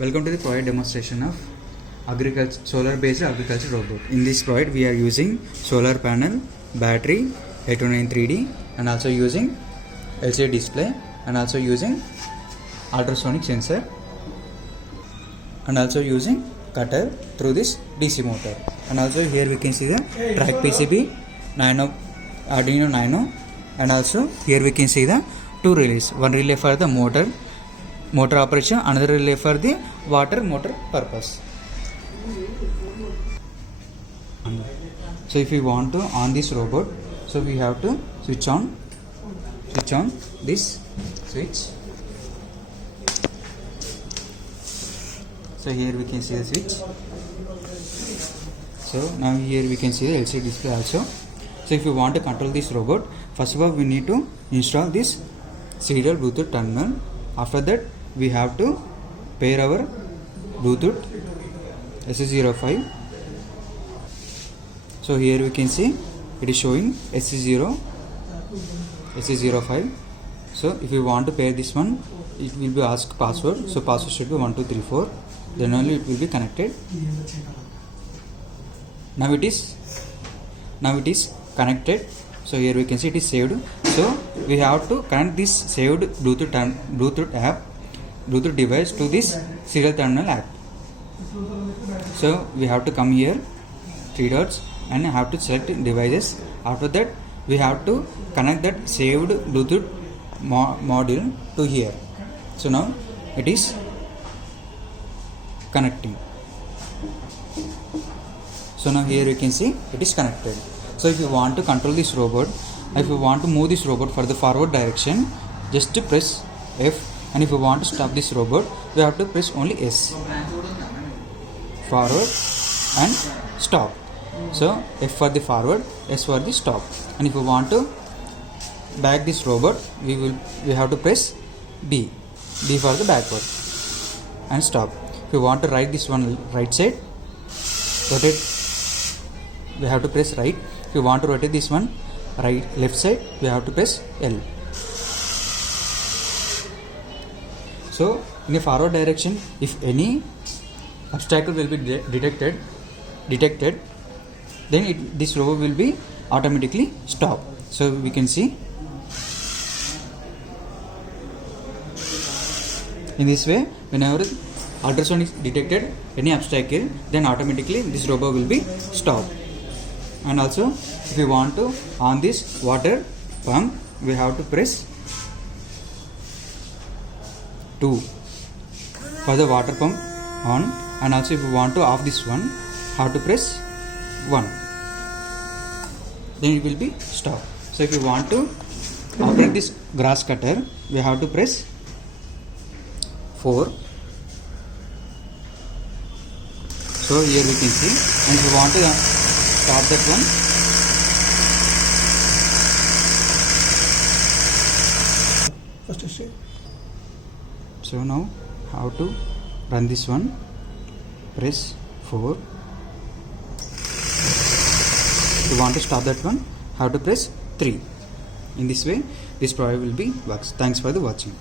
Welcome to the project demonstration of solar based agriculture robot. In this project we are using solar panel, battery, 809 and also using LCD display and also using ultrasonic sensor and also using cutter through this DC motor. And also here we can see the track PCB, Arduino Nano, and also here we can see the two relays. One relay for the motor operation, another relay for the water motor purpose. So if we want to on this robot, so we have to switch on this switch. So here we can see the switch. So now here we can see the LCD display also. So if you want to control this robot, first of all we need to install this serial Bluetooth terminal. After that we have to pair our Bluetooth SC05. So here we can see it is showing SC05. So if you want to pair this one, it will be asked password. So password should be 1234. Then only it will be connected. Now it is connected. So here we can see it is saved. So we have to connect this saved Bluetooth device to this serial terminal app. So we have to come here, 3 dots, and have to select devices. After that we have to connect that saved Bluetooth module to here. So now it is connecting. So now here you can see it is connected. So if you want to control this robot, if you want to move this robot for the forward direction, just to press F, and if you want to stop this robot, you have to press only S. Forward and stop. So F for the forward, S for the stop. And if you want to back this robot, we have to press B for the backward and stop. If you want to right this one right side, rotate, we have to press right. If you want to rotate this one left side, we have to press L. So in a forward direction, if any obstacle will be detected, then this robot will be automatically stop. So we can see in this way, whenever ultrasonic detected any obstacle, then automatically this robot will be stopped. And also if we want to on this water pump, we have to press 2 for the water pump on. And also if we want to off this one, have to press 1, then it will be stop. So if you want to operate this grass cutter, we have to press 4. So here we can see, and if you want to stop that one, so now how to run this one, press 4. If you want to stop that one, how to press 3. In this way this project will be works. Thanks for the watching.